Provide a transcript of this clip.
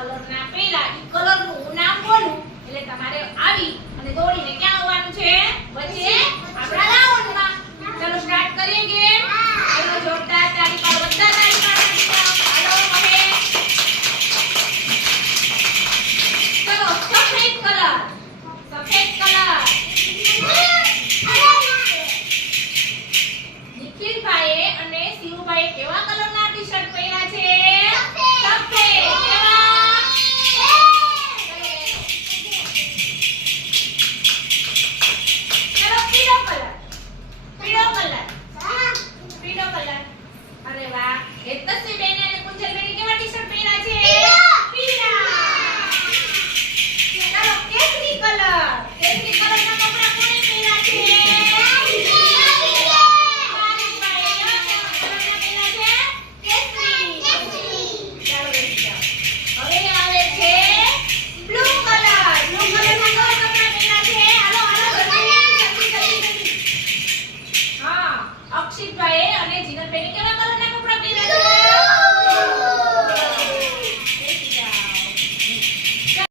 કલરના પહેલા ઈ કલરનું નામ બોલું એટલે તમારે આવી અને દોડીને ક્યાં આવવાનું છે વચ્ચે આપણા રાઉન્ડમાં. ચલો